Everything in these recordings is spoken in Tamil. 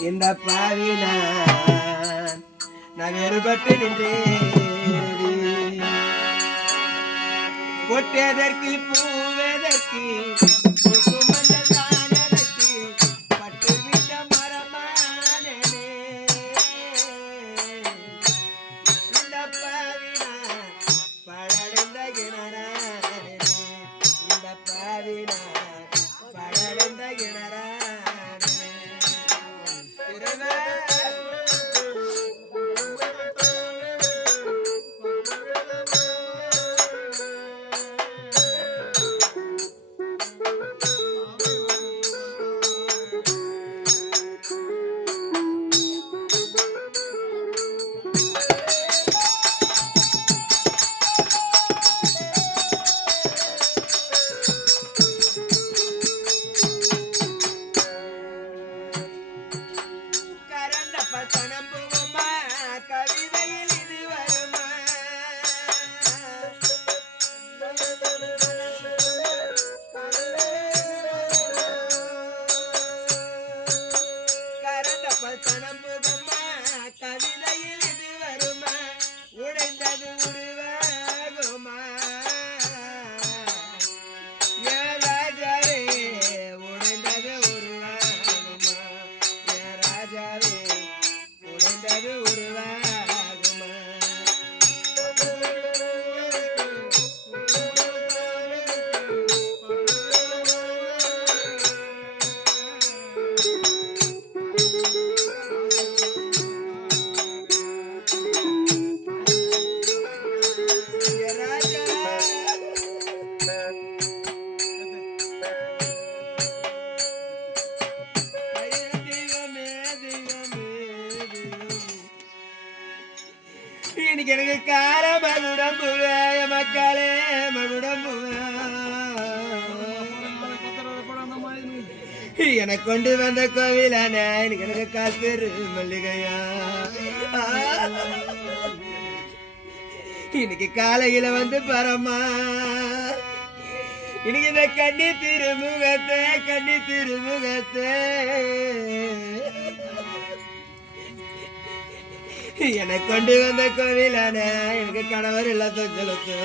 இந்த பாவினான் நான் வேறுபட்டு நின்றேன். பொட்டதற்கு பூவதற்கு எனக்கு கொண்டு வந்த கோவிலான எனக்கு காப்பேரு மல்லிகையா. இன்னைக்கு காலையில வந்து பரமா இன்னைக்கு இந்த கண்ணி திருமுகத்தை கண்ணி திருமுகத்தை. எனக்கு கொண்டு வந்த கோவிலான எனக்கு கணவர் இல்லாத தொஞ்சலத்து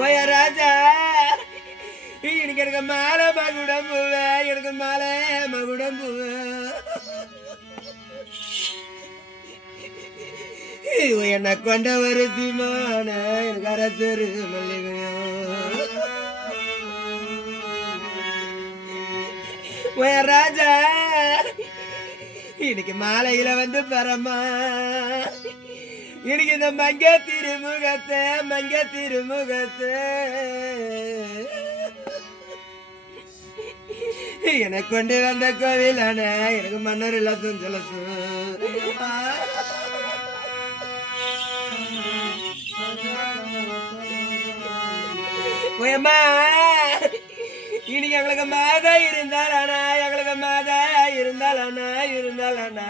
ஓய ராஜா. இன்னைக்கு எனக்கு மாலை மகுடம் பூவ எனக்கு மாலை மகுடம் பூவ என்ன கொண்ட ஒரு சீமான எனக்கு அரசரு மல்லிகையோ. ராஜா. இன்னைக்கு மாலையில வந்து பரமா இன்னைக்கு இந்த மங்க திருமுகத்தை மங்க திருமுகத்தை. எனக்கு கொண்டு வந்த கோவிலான எனக்கு மன்னர் இல்ல துஞ்சலசு ஓயம்மா இன்னைக்கு எங்களுக்கு மாதா இருந்தாலானா எங்களுக்கு மாதா இருந்தாலானா இருந்தாலானா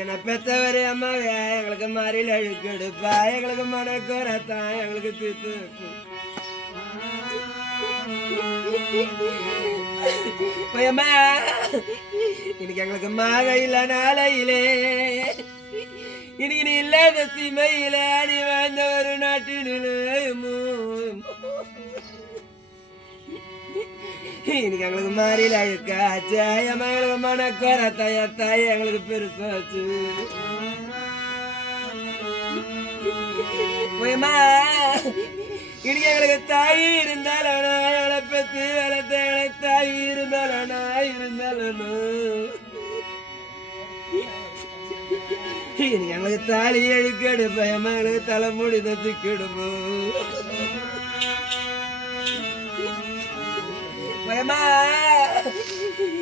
என்னை பெத்தவரே அம்மாவே எங்களுக்கு மாறியில் அழுக்கெடுப்பா எங்களுக்கு மனக்குறத்தான் எங்களுக்கு தீர்த்து போயம்மா இன்னைக்கு எங்களுக்கு மாதா இல்ல நாளையிலே. இன்னைக்கு நீ இல்லாத சீமையில நீ வாழ்ந்த ஒரு நாட்டினிலே. இன்னைக்கு எங்களுக்கு மாறியில் அழுக்காச்சு ஐயம்மா எங்களுக்கு மனக்குற தாயா தாய் எங்களுக்கு பெருசாச்சு போயம்மா இன்னைக்கு எங்களுக்கு தாய் இருந்தாலும் எங்களை பெற்று வளர்த்த எனக்கு தாய் இருந்தாலும் இருந்தாலும் இன்னைக்கு எங்களுக்கு தாலி எழுக்கெடு எங்களுக்கு தலைமுடி தத்துக்கிடுமோ பயமா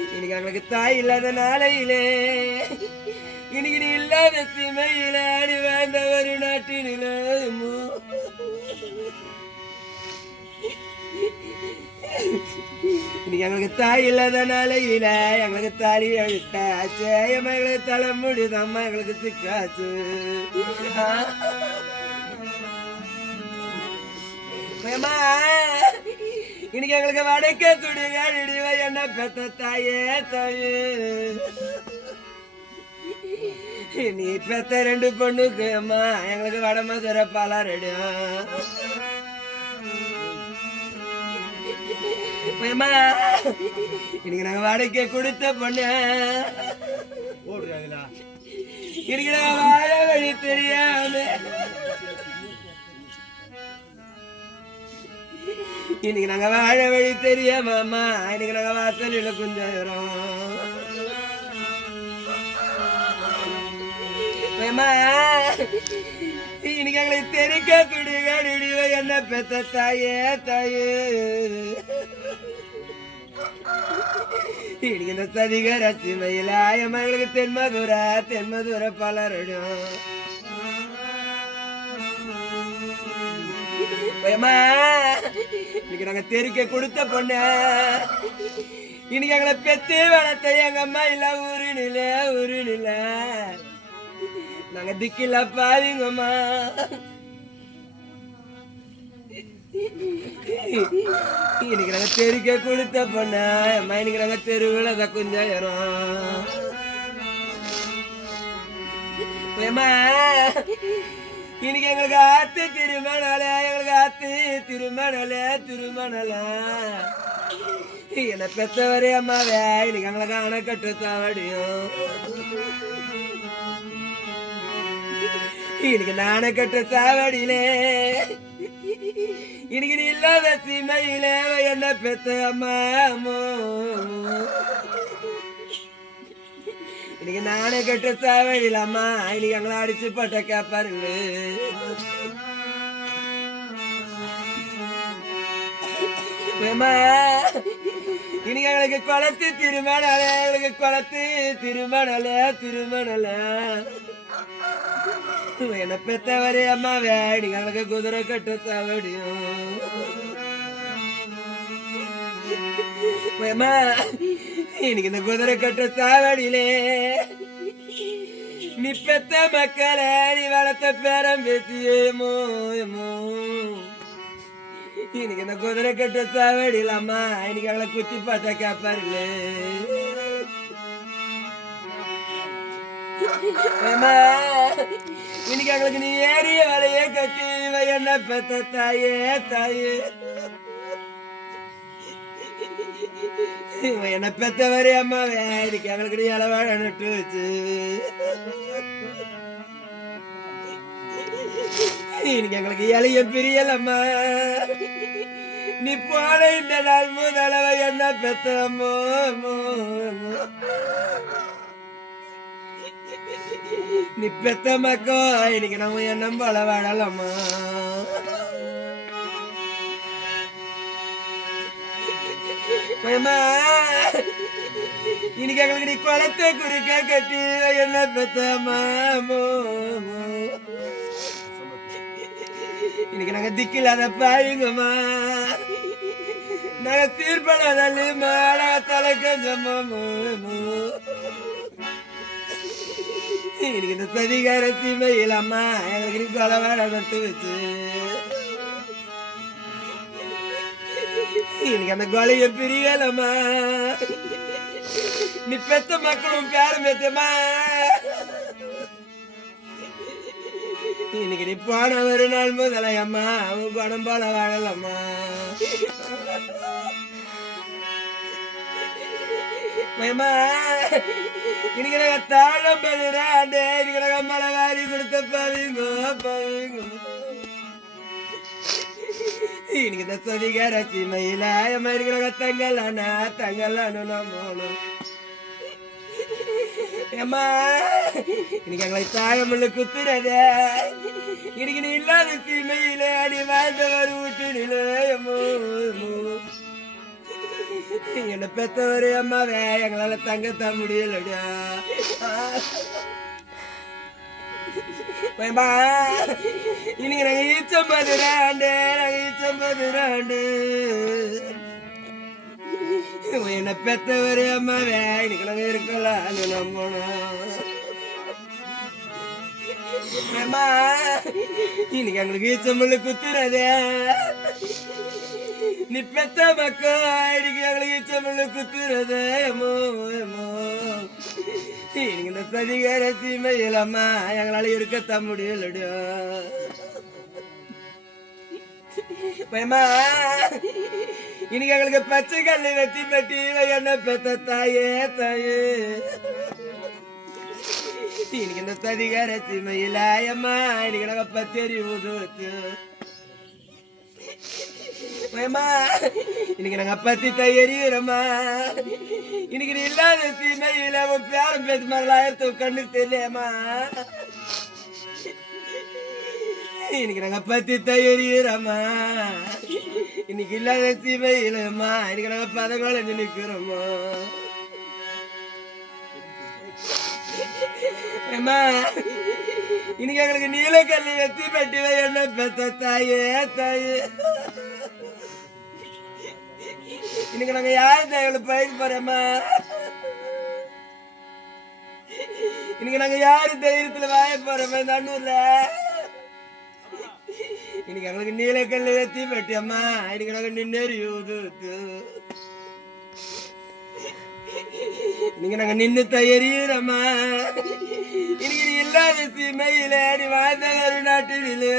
இன்னைக்கு எங்களுக்கு தாய் இல்லாத நாளையிலே இன்னைக்கு நீ இல்லாத சிமையில அடி வாழ்ந்த ஒரு நாட்டினிலே இன்னைக்கு எங்களுக்கு தாய் இல்லாத நாளையில எங்களுக்கு தாலி அழுத்தாச்சு அம்மா எங்களுக்கு தலை முடிதம்மா எங்களுக்கு சிக்காச்சு. ஏம்மா, இன்னைக்கு எங்களுக்கு வடைக்க சுடுங்க இடிவ என்ன பெத்த தாயே தாயே நீ பெத்த ரெண்டு பொண்ணுக்கு அம்மா எங்களுக்கு வடை மதுரை பாலா ரெடியும் ஏம்மா, இன்னைக்கு நாங்க வாடகை கொடுத்த பொண்ணு. இன்னைக்கு நாங்க வாழ வழி தெரியாம இன்னைக்கு நாங்க வாழ வழி தெரிய மாமா? இன்னைக்கு நாங்க வாசலில் குஞ்சம் இன்னைக்கு எங்களை தெரிக்க துடிக இடிவ என்ன பெத்த தாயே தாயே. இன்னைக்கு இந்த சதிக ரசிமையில எங்களுக்கு தென்மதுர தென்மதுர பலரிடும். ஏம்மா, இன்னைக்கு நாங்க தெருக்க கொடுத்த பொண்ணு. இன்னைக்கு எங்களை பெத்து வளர்த்த எங்க அம்மா இல்ல ஊருனில உருணில நாங்க திக்கில பாருங்கம்மா இன்னைக்கு நாங்க தெருக்க கொடுத்த பொண்ணு. அம்மா இன்னைக்கு நாங்க தெருவில் அதை கொஞ்சம் ஏறோம் இன்னைக்கு எங்களுக்கு ஆத்து திருமணால எங்களுக்கு ஆத்து திருமணால திருமணல. என்ன பெத்தவரே அம்மாவே இன்னைக்கு எங்களுக்கு அணைக்கட்டு தாவடியும் இன்னைக்கு நானே கட்ட சாவடியிலே. இன்னைக்கு நீ இல்லாத சீமையிலே என்ன பெத்த அம்மா அம்மோ. இன்னைக்கு நானே கெட்ட சாவடியில அம்மா இன்னைக்கு எங்களை அடிச்சு போட்ட கேப்பாரு ஏம்மா, இன்னைக்கு எங்களுக்கு குளத்து திருமணல எங்களுக்கு குளத்து திருமணல திருமணல. என்ன பெத்தவரே அம்மாவே வேடி எங்களுக்கு குதிரை கட்ட சாவடியும் ஏம்மா, இன்னைக்கு இந்த குதிரை கட்ட சாவடியிலே நீ பெத்த மக்களே நீ வளர்த்த பேரம் பேசியேமோ ஏமோ இன்னைக்கு இந்த குதிரை கட்ட சாவடியில் அம்மா இன்னைக்கு அவளை குத்தி பார்த்தா கேப்பாருல்ல இன்னைக்கு அவளுக்கு நீ ஏறிய வலையே கட்டி இவ என்ன பெத்த தாயே தாயே. என்ன பெத்தவரே அம்மாவே இன்னைக்கு எங்களுக்கு நீ இளவாழ நட்டு வச்சு. இன்னைக்கு எங்களுக்கு இலைய பிரியலம்மா நீ போன இந்த நாள் முதலவ என்ன பெத்தமோ நீ பெத்த மக்கோ இன்னைக்கு நம்ம என்ன பல வாழலாமா இன்னைக்கு எங்களுக்கு நீ குளத்தை குறிக்க கட்டி என்ன பெத்த மாமோ இன்னைக்கு நாங்க திக்கில்லாத பாயுங்கம்மா. நாங்க தீர்ப்படாதல்லி மாடா தலை கொஞ்சமா இன்னைக்கு இந்த சதிகார சீமையில் அம்மா எங்களுக்கு நீ கொலவாட நட்டு வச்சு. இன்னைக்கு அந்த கொலைய பிரியலம்மா நீ பெத்த மக்களும் பேரும் பெத்தம்மா இன்னைக்கு நீ போன ஒரு நாள் முதலையம்மா அவன் உன் குணம் போல வாழலம்மா மேமா இன்னைக்கு நாங்க தாழம் பெறுறாண்டே இன்னைக்கு நாங்க மழை வாரி கொடுத்த பாவிங்கோ பாவிங்கோ இன்னைக்கு இந்த சொதிகார சீமையில அம்மா இருக்கிறாங்க தங்கலானா தங்கலானு நம்மளும் ஏம்மா இன்னைக்கு எங்களை தாயமுள்ள குத்துறதே. இன்னைக்கு நீ இல்லாத சீமையில நீ வாழ்ந்தவர் வீட்டிலே அம்மோ, அம்மோ. என்ன பெத்தவரே அம்மாவே எங்களால தங்கத்தான் முடியலடா பயமா இன்னைக்கு நாங்க ஈச்சம்பது ராண்டு நாங்க ஈச்சம்பது ராண்டு என்ன பெத்தவரே அம்மாவே இன்னைக்கு நாங்க இருக்கலாம் நம்பணும் ஏம்மா, இன்னைக்கு எங்களுக்கு ஈச்சமுள்ளு குத்துறதே நீ பெத்த மக்கள் இன்னைக்கு எங்களுக்கு ஈச்சமுள்ளு குத்துறதே ஏமோ ஏமோ இன்னைக்கு இந்த சதிகார சீமையிலம்மா எங்களால இருக்கத்தான் முடியலடியோ. பயமா? இன்னைக்கு எங்களுக்கு பச்சை கல்லு வெட்டி வெட்டி என்ன பெத்த தாயே தாயே. இன்னைக்கு இந்த சதிகார சீமையில அம்மா இன்னைக்கு நாங்க பத்தேரி ஊதுவத்து ஏமா இன்னைக்கு நாங்க பத்தி தையறிகிறோமா இன்னைக்கு நீ இல்லாத சீமையில உன் பேரம் பேச மகளாயிரத்து கண்ணு தெரியலையம்மா. இன்னைக்கு நாங்க பத்தி தையறிகிறோமா இன்னைக்கு இல்லாத சீமையிலம்மா இன்னைக்கு நாங்க பதங்களை நினைக்கிறோமா அம்மா இன்னைக்கு எங்களுக்கு நீலக்கல்லி வெத்தி பெட்டிவை என்ன பெத்த தாயே தாயே. இன்னைக்கு நாங்க யார் தேவையில பயிர் போறேம்மா இன்னைக்கு நாங்க யாரு தைரியத்துல வாய போறோமா இந்த அண்ணூர்ல இன்னைக்கு எங்களுக்கு நீலக்கல்ல வெத்தி பெட்டி அம்மா. இன்னைக்கு நாங்க நின்னேறி ஊதுத்து நீங்க நாங்க நின்னு தயறீரம்மா இன்னைக்கு நீ இல்லாத சீமையில நீ வாழ்ந்த கருநாட்டிலே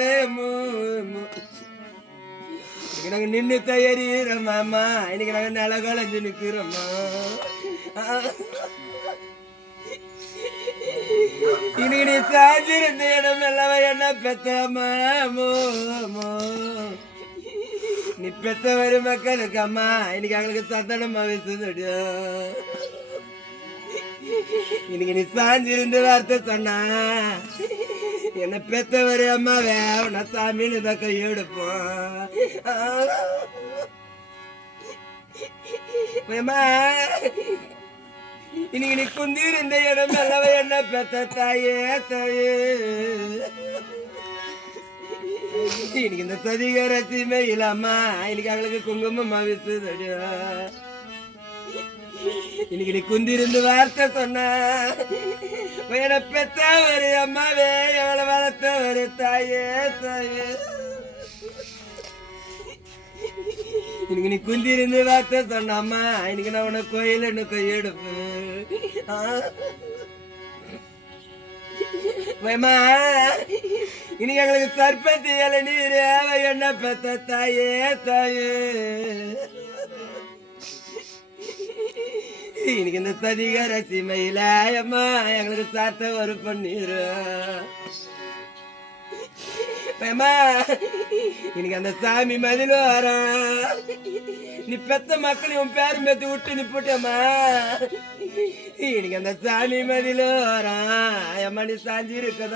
இன்னைக்கு நாங்க நின்னு தயறீரம்மா இன்னைக்கு நாங்கள் நில கலைஞ்சு இன்னைக்கு நீ சாஞ்சிருந்த இடம் எல்லாம் என்ன பெத்தம்மா? நீ பெத்த வரும் மக்களுக்கு அம்மா. இன்னைக்கு அவங்களுக்கு சந்தனமா வச்சுடுடியோ இன்னைக்கு நீ சாஞ்சிருந்து வார்த்தை சொன்னா. என்ன பெத்தவர் அம்மாவே உன்னை சாமின்னு தான் கையெடுப்போம் ஏம்மா, இன்னைக்கு நீ குந்தீர் இந்த இடம் அல்லவ என்ன பெத்த தாயே தாயே. இன்னைக்கு இந்த சதிகார சீமையில் அம்மா இன்னைக்கு அவளுக்கு குங்குமம் விசுதடியா இன்னைக்கு நீ குந்திருந்து வார்த்தை சொன்ன. உயர பெற்றவர் அம்மாவே எவ்வளவு வளர்த்தவர் தாயே தாயே. இன்னைக்கு நீ குந்திருந்து வார்த்தை சொன்ன அம்மா இன்னைக்கு நான் உனக்கு கோயில்னு கையெடுப்பேன். இனி இன்னைக்கு எங்களுக்கு சர்பத்தி இளநீர் என்ன பெத்த தாயே தாயே. இன்னைக்கு இந்த சதிகார சீமையில அம்மா எங்களுக்கு சாத்த ஒரு பன்னீர். இன்னைக்கு அந்த சாமி மதில் வர நீ பெத்த மக்கள் உன் பேர் பெத்து விட்டு நிப்புட்டம்மா இன்னைக்கு அந்த சாமி மதில் வர அம்மா நீ சாஞ்சி இருக்கத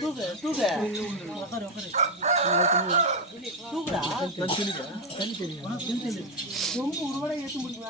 都给都给，打开打开，都给啊，喷水的啊，喷水的，全部过来，都喷过来。